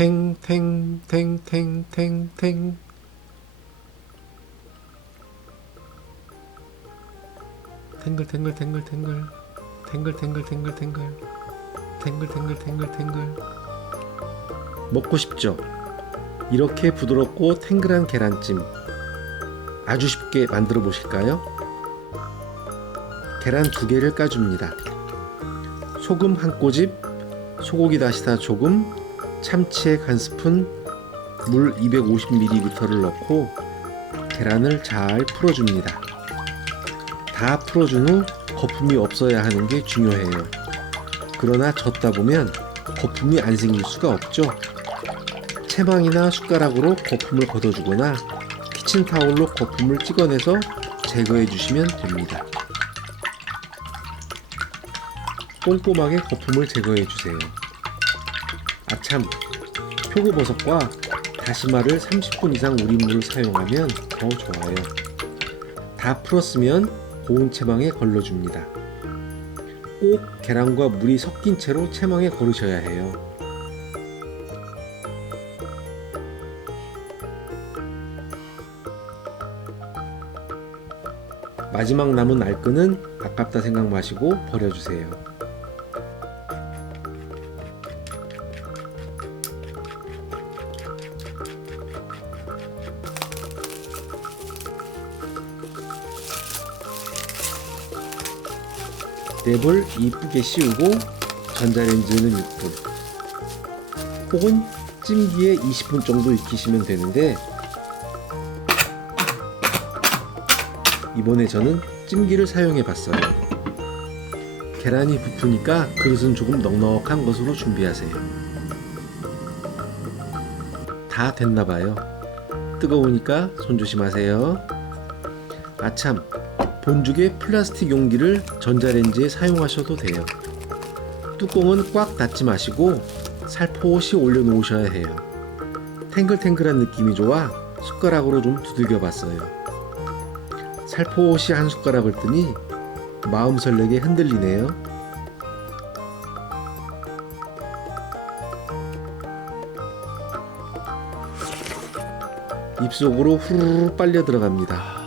탱탱탱탱탱탱. 탱글탱글탱글탱글. 탱글탱글탱글탱글. 탱글탱글탱글탱글. 먹고 싶죠? 이렇게 부드럽고 탱글한 계란찜 아주 쉽게 만들어 보실까요? 계란 2개를 까줍니다. 소금 한 꼬집, 소고기 다시다 조금, 참치액 한 스푼, 물 250ml를 넣고 계란을 잘 풀어줍니다. 다 풀어준 후 거품이 없어야 하는 게 중요해요. 그러나 젓다 보면 거품이 안 생길 수가 없죠. 채망이나 숟가락으로 거품을 걷어주거나 키친타올로 거품을 찍어내서 제거해 주시면 됩니다. 꼼꼼하게 거품을 제거해 주세요. 아참, 표고버섯과 다시마를 30분 이상 우린 물을 사용하면 더 좋아요. 다 풀었으면 고운 채망에 걸러줍니다. 꼭 계란과 물이 섞인 채로 채망에 걸으셔야 해요. 마지막 남은 알끈은 아깝다 생각 마시고 버려주세요. 랩을 이쁘게 씌우고 전자레인지는 6분 혹은 찜기에 20분 정도 익히시면 되는데, 이번에 저는 찜기를 사용해 봤어요. 계란이 부푸니까 그릇은 조금 넉넉한 것으로 준비하세요. 다 됐나봐요. 뜨거우니까 손 조심하세요. 아참, 본죽의 플라스틱 용기를 전자레인지에 사용하셔도 돼요. 뚜껑은 꽉 닫지 마시고 살포시 올려놓으셔야 해요. 탱글탱글한 느낌이 좋아 숟가락으로 좀 두들겨 봤어요. 살포시 한 숟가락을 뜨니 마음 설레게 흔들리네요. 입속으로 후루룩 빨려 들어갑니다.